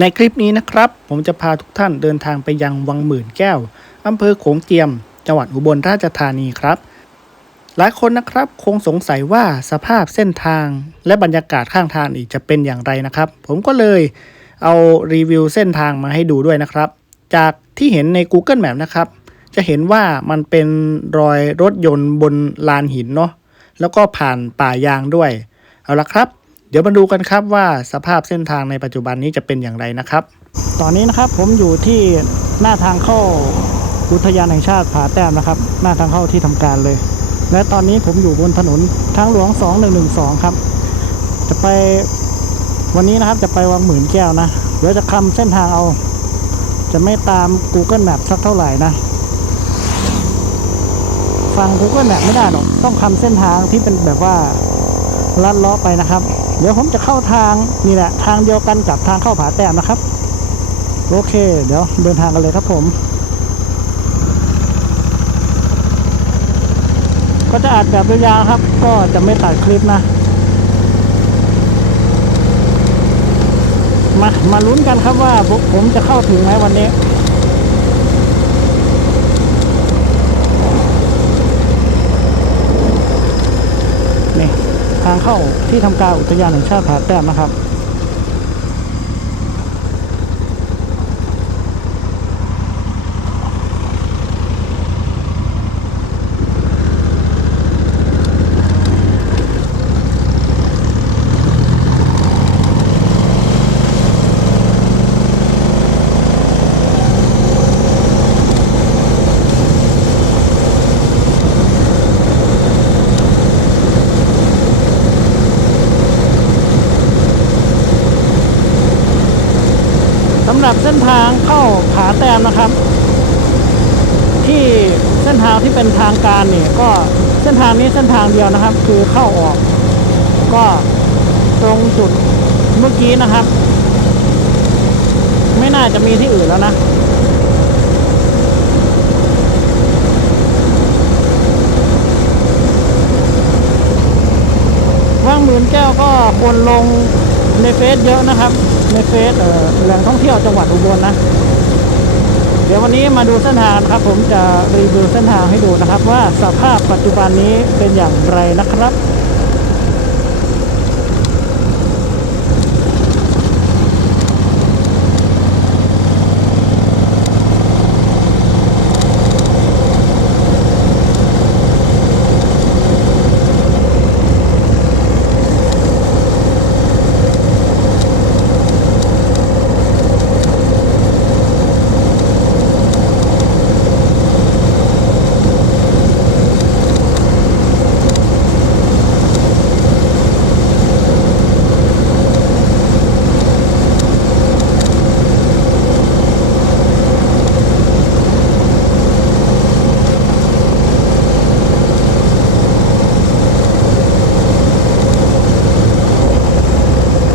ในคลิปนี้นะครับ ผมจะพาทุกท่านเดินทางไปยังวังหมื่นแก้ว อำเภอโขงเจียม จังหวัดอุบลราชธานีครับ หลายคนนะครับคงสงสัยว่าสภาพเส้นทาง และบรรยากาศข้างทางอีกจะเป็นอย่างไรนะครับ ผมก็เลยเอารีวิวเส้นทางมาให้ดูด้วยนะครับ จากที่เห็นใน Google Map นะครับ จะเห็นว่ามันเป็นรอยรถยนต์บนลานหินเนาะแล้วก็ผ่านป่ายางด้วย เอาละครับ เดี๋ยวมาดูกันครับว่าสภาพเส้นทางในปัจจุบันนี้จะเป็นอย่างไรนะครับ ตอนนี้นะครับผมอยู่ที่หน้าทางเข้าอุทยานแห่งชาติผาแต้มนะครับ หน้าทางเข้าที่ทำการเลย และตอนนี้ผมอยู่บนถนนทางหลวง 2112 ครับ จะไปวันนี้นะครับจะไปวังหมื่นแก้วนะเดี๋ยวจะคำเส้นทางเอา จะไม่ตาม Google Map สักเท่าไหร่นะฟัง Google Map ไม่ได้หรอกต้องคำเส้นทางที่เป็นแบบว่าลัดเลาะไปนะครับ เดี๋ยวผมจะเข้าทางนี่แหละทางเดียวกันกับทางเข้าผาแต้มนะครับ โอเค เดี๋ยวเดินทางกันเลยครับผม ก็จะอัดแบบยาวครับ ก็จะไม่ตัดคลิปนะ มามาลุ้นกันครับว่าผมจะเข้าถึงไหมวันนี้ ทางเข้าที่ทำการอุทยานแห่งชาติผาแต้มนะครับ สำหรับเส้นทางเข้าผาแต้มนะครับ ที่เส้นทางที่เป็นทางการนี่ก็เส้นทางนี้เส้นทางเดียวนะครับ คือเข้าออก ก็ตรงจุดเมื่อกี้นะครับ ไม่น่าจะมีที่อื่นแล้วนะว่างหมื่นแก้วก็คนลงในเฟซเยอะนะครับ ในเฟซแหล่งท่องเที่ยวจังหวัดอุบลนะ เดี๋ยววันนี้มาดูเส้นทางนะครับ ผมจะรีวิวเส้นทางให้ดูนะครับ ว่าสภาพปัจจุบันนี้เป็นอย่างไรนะครับ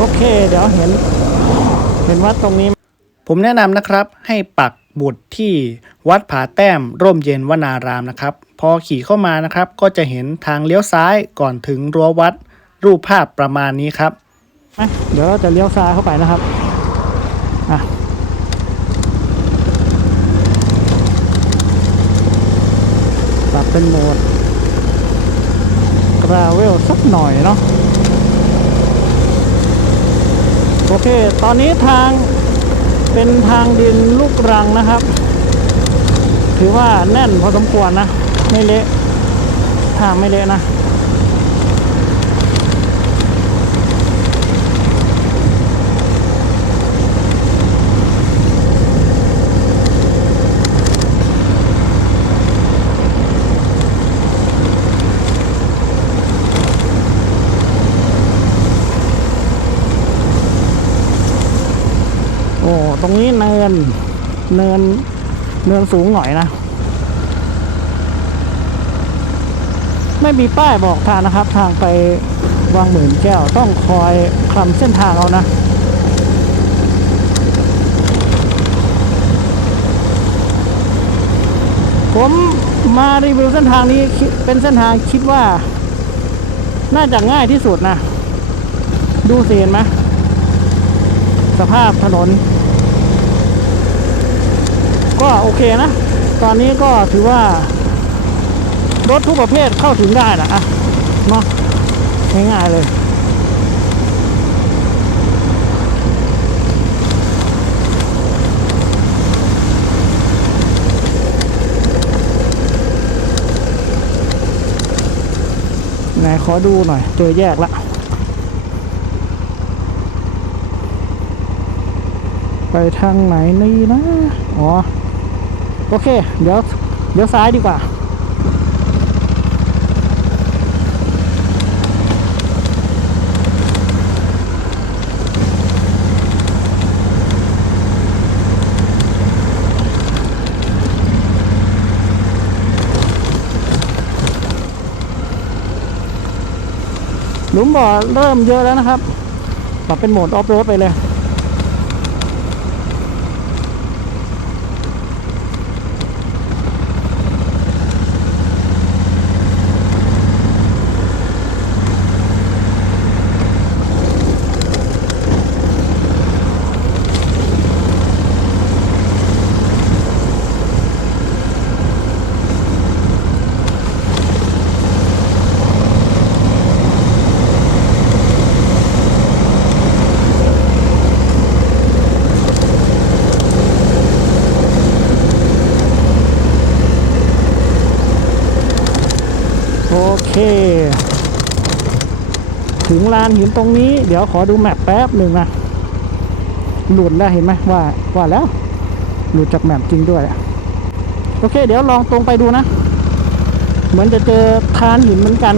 โอ เคเดี๋ยวเห็น เห็นวัดตรงนี้ ผมแนะนำนะครับให้ปักบุตรที่วัดผาแต้มร่มเย็นวนารามนะครับ พอขี่เข้ามานะครับ ก็จะเห็นทางเลี้ยวซ้ายก่อนถึงรั้ววัดรูปภาพประมาณนี้ครับอะเดี๋ยวเราจะเลี้ยวซ้ายเข้าไปนะครับอะปรับเป็นโหมดกราเวลสักหน่อยเนาะ โอเค ตอนนี้ทางเป็นทางดินลูกรังนะครับ ถือว่าแน่นพอสมควรนะ ไม่เละทางไม่เละนะ ตรงนี้เนิน เนิน เนินสูงหน่อยนะ ไม่มีป้ายบอกทางนะครับ ทางไปวังหมื่นแก้วต้องคอยคลำเส้นทางเอานะผมมารีวิวเส้นทางนี้เป็นเส้นทางคิดว่า น่าจะง่ายที่สุดนะ ดูสิเห็นไหมสภาพถนน ก็โอเคนะ ตอนนี้ก็ถือว่า รถทุกประเภทเข้าถึงได้นะอะเนาะง่ายๆเลยไหนขอดูหน่อย เจอแยกละไปทางไหนนี่นะ อ๋อ โอเค เดี๋ยวเดี๋ยวซ้ายดีกว่า หลุมบ่อเริ่มเยอะแล้วนะครับปรับเป็นโหมดออฟโรดไปเลย เค ถึงลานหินตรงนี้ เดี๋ยวขอดูแมปแป๊บหนึ่งนะ หลุดแล้วเห็นไหมว่าว่าแล้ว หลุดจากแมปจริงด้วย โอเค เดี๋ยวลองตรงไปดูนะ เหมือนจะเจอทานหินเหมือนกัน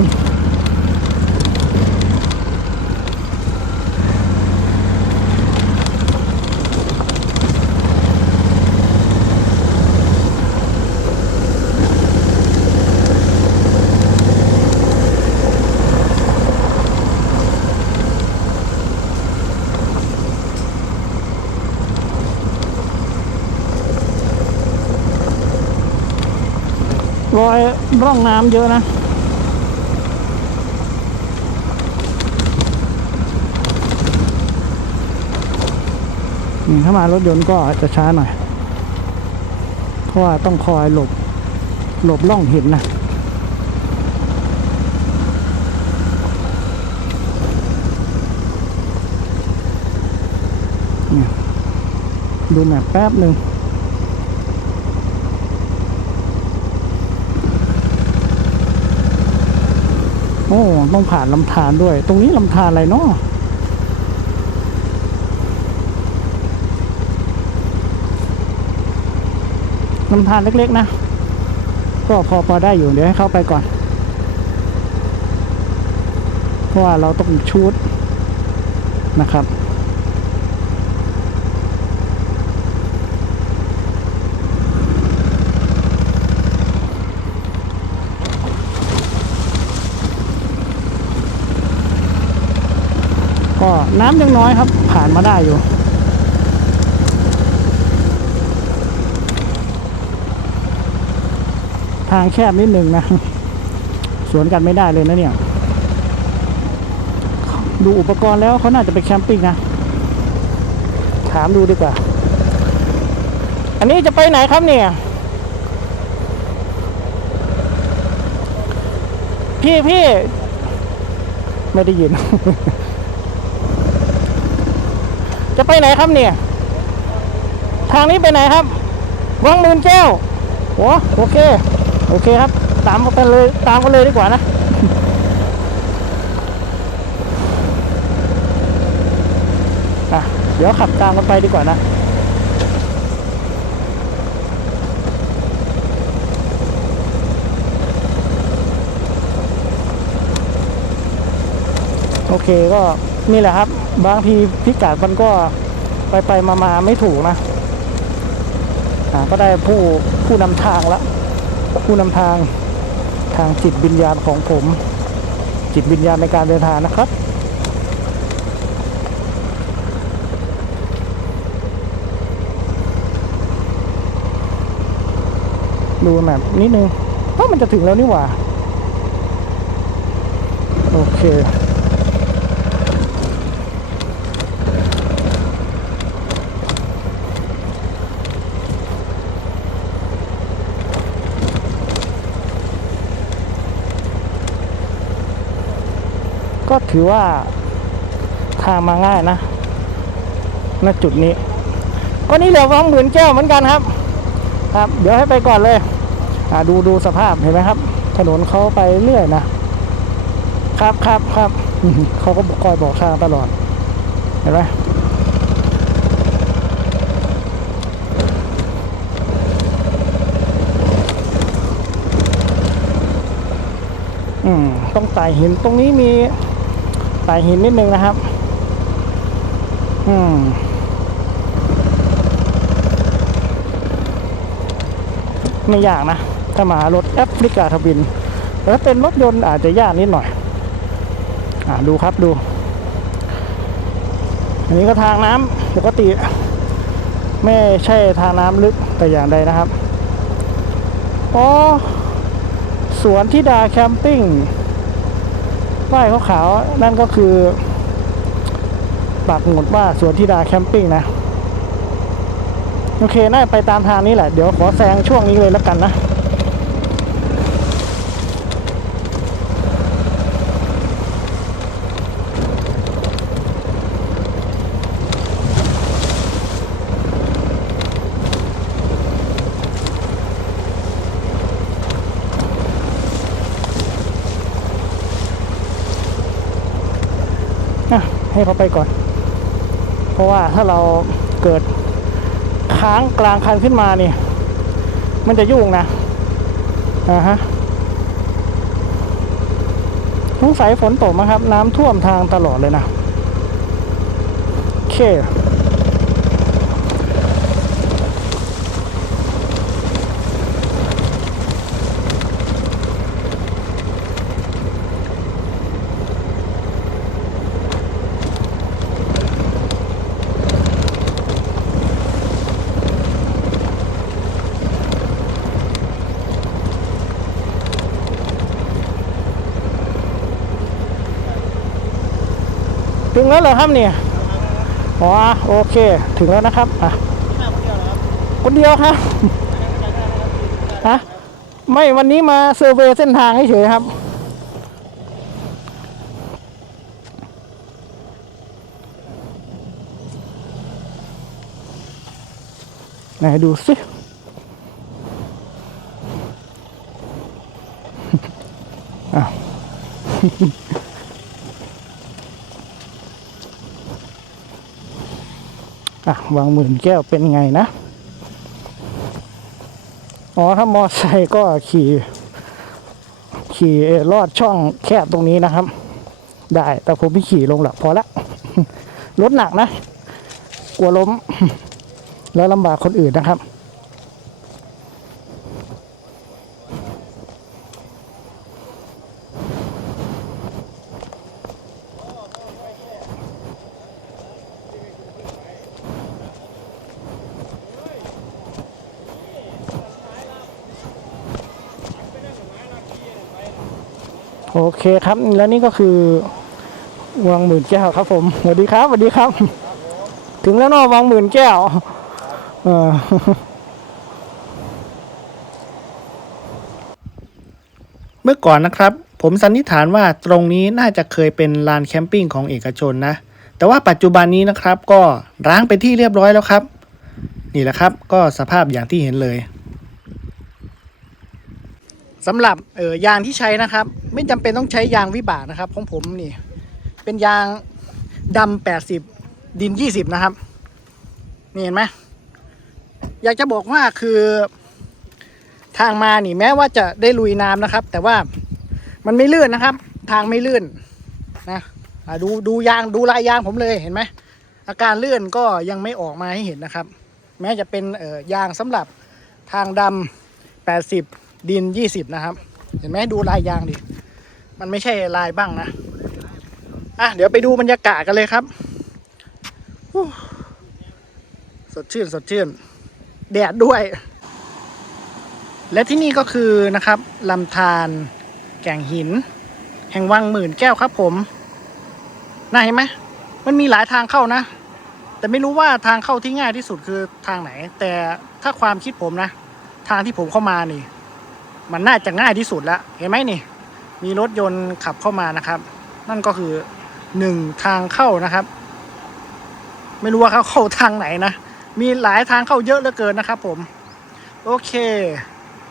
รอย ร่องน้ำเยอะนะ ถ้ามารถยนต์ก็จะช้าหน่อย เพราะว่าต้องคอยหลบ หลบร่องหินนะดูแมปแป๊บหนึ่ง โอ้ต้องผ่านลำธารด้วย ตรงนี้ลำธารอะไรเนาะลำธารเล็ก ๆ นะ ก็พอพอได้อยู่เดี๋ยวให้เข้าไปก่อน เพราะว่าเราต้องชูดนะครับ ก็น้ำยังน้อยครับ ผ่านมาได้อยู่ ทางแคบนิดหนึ่งนะ สวนกันไม่ได้เลยนะเนี่ย ดูอุปกรณ์แล้วเขาน่าจะไปแคมปิ้งนะ ถามดูดีกว่า อันนี้จะไปไหนครับเนี่ย พี่พี่ไม่ได้ยิน จะไปไหนครับเนี่ย ทางนี้ไปไหนครับ วังมื่นแก้วโอ้โอเค โอเคครับ ตามกันเลย ตามกันเลยดีกว่านะ อะ เดี๋ยวขับตามกันไปดีกว่านะโอเคก็นี่แหละครับ บางทีพิกัดมันก็ไปไปมามาไม่ถูกนะอ่าก็ได้ผู้ผู้นำทางละ ผู้นำทางทางจิตวิญญาณของผม จิตวิญญาณในการเดินทางนะครับดูแบบนิดนึงเพราะมันจะถึงแล้วนี่หว่า โอเค ก็ถือว่าทางมาง่ายนะณจุดนี้ ก็นี่เหลือวังหมื่นแก้วเหมือนกันครับ ครับ เดี๋ยวให้ไปก่อนเลยอ่าดูดูสภาพเห็นไหมครับ ถนนเขาไปเรื่อยนะครับครับครับเขาก็คอยบอกทางตลอด เห็นไหมอืม ต้องไต่หินตรงนี้มี ไต่หินนิดนึงนะครับ อืมไม่ยากนะ ถ้ามารถแอฟริกาทวินแต่ถ้าเป็นรถยนต์อาจจะยากนิดหน่อย อ่าดูครับดู อันนี้ก็ทางน้ำปกติไม่ใช่ทางน้ำลึกแต่อย่างใดนะครับ อ๋อ สวนทิดาแคมปิ้ง ป้ายขาวๆนั่นก็คือปักหมุดว่าสวนทิดาแคมปิ้งนะ โอเค น่าไปตามทางนี้แหละ เดี๋ยวขอแซงช่วงนี้เลยแล้วกันนะ ให้เขาไปก่อน เพราะว่าถ้าเราเกิดค้างกลางคันขึ้นมาเนี่ยมันจะยุ่งนะอ่าฮะสงสัยฝนตกนะครับ น้ำท่วมทางตลอดเลยนะโอเค แล้วเหรอครับเนี่ยอ๋อโอเค ถึงแล้วนะครับอะคนเดียวครับฮะไม่วันนี้มาเซอร์เวย์เส้นทางเฉยครับไหนดูสิอ้าว อะวางหมื่นแก้วเป็นไงนะ อ๋อ ถ้ามอไซค์ก็ขี่ ขี่ลอดช่องแคบตรงนี้นะครับ ได้แต่ผมไม่ขี่ลงหรอกพอละรถหนักนะ กลัวล้ม แล้วลำบากคนอื่นนะครับ เคครับ แล้วนี่ก็คือวังหมื่นแก้วครับ ผมสวัสดีครับสวัสดีครับ ถึงแล้วเนาะวังหมื่นแก้วเออเมื่อก่อนนะครับ ผมสันนิษฐานว่าตรงนี้น่าจะเคยเป็นลานแคมปิ้งของเอกชนนะ แต่ว่าปัจจุบันนี้นะครับ ก็ร้างเป็นที่เรียบร้อยแล้วครับ นี่แหละครับ ก็สภาพอย่างที่เห็นเลย สำหรับเออยางที่ใช้นะครับ ไม่จำเป็นต้องใช้ยางวิบากนะครับของผมนี่ เป็นยางดำแปดสิบดินยี่สิบนะครับนี่เห็นไหมอยากจะบอกว่าคือทางมานี่แม้ว่าจะได้ลุยน้ำนะครับ แต่ว่ามันไม่ลื่นนะครับ ทางไม่ลื่นนะดูดูยางดูลายยางผมเลยเห็นไหมอาการลื่นก็ยังไม่ออกมาให้เห็นนะครับ แม้จะเป็นเอ่อยางสำหรับทางดำแป ดินยี่สิบนะครับ เห็นไหมดูลายยางดิ มันไม่ใช่ลายบ้างนะ อะ เดี๋ยวไปดูบรรยากาศกันเลยครับ สดชื่น สดชื่น แดดด้วย และที่นี่ก็คือนะครับลำธารแก่งหิน แห่งวังหมื่นแก้วครับผม น่าเห็นไหมมันมีหลายทางเข้านะ แต่ไม่รู้ว่าทางเข้าที่ง่ายที่สุดคือทางไหน แต่ถ้าความคิดผมนะ ทางที่ผมเข้ามานี่ มันน่าจะง่ายที่สุดแล้วเห็นไหมนี่ มีรถยนต์ขับเข้ามานะครับ นั่นก็คือหนึ่งทางเข้านะครับ ไม่รู้ว่าเขาเข้าทางไหนนะมีหลายทางเข้าเยอะเหลือเกินนะครับ ผม โอเค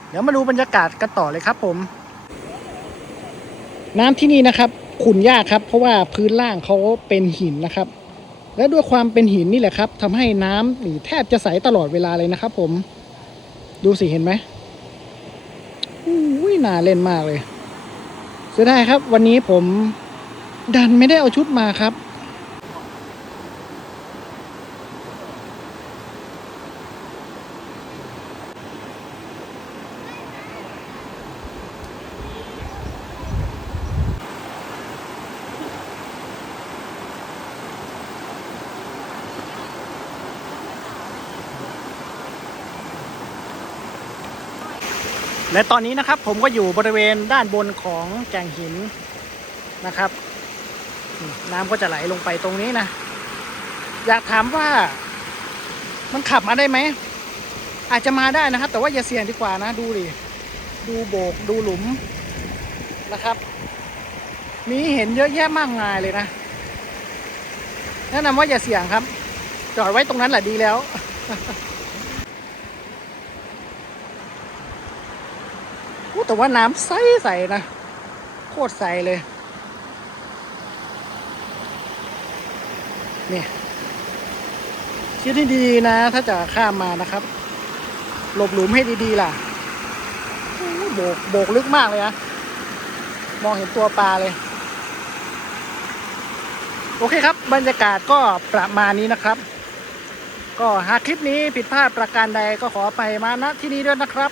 เดี๋ยวมาดูบรรยากาศกันต่อเลยครับ ผม น้ำที่นี่นะครับขุ่นยากครับ เพราะว่าพื้นล่างเขาเป็นหินนะครับ และด้วยความเป็นหินนี่แหละครับทำให้น้ำนี่แทบจะใสตลอดเวลาเลยนะครับ ผม ดูสิเห็นไหม น่าเล่นมากเลยเสียดายครับ วันนี้ผมดันไม่ได้เอาชุดมาครับ และตอนนี้นะครับผมก็อยู่บริเวณด้านบนของแก่งหินนะครับ น้ำก็จะไหลลงไปตรงนี้นะ อยากถามว่ามันขับมาได้ไหม อาจจะมาได้นะครับ แต่ว่าอย่าเสี่ยงดีกว่านะ ดูดิดูโบกดูหลุมนะครับ มีเห็นเยอะแยะมากมายเลยนะแนะนำว่าอย่าเสี่ยงครับ จอดไว้ตรงนั้นแหละดีแล้ว แต่ว่าน้ำใสใสๆนะ โคตรใสเลย เนี่ยคิดให้ดีนะ ถ้าจะข้ามมานะครับ หลบหลุมให้ดีๆล่ะโบกโบกลึกมากเลยนะ มองเห็นตัวปลาเลย โอเคครับ บรรยากาศก็ประมาณนี้นะครับ ก็หากคลิปนี้ผิดพลาดประการใดก็ขอไปมาณที่นี้ด้วยนะครับ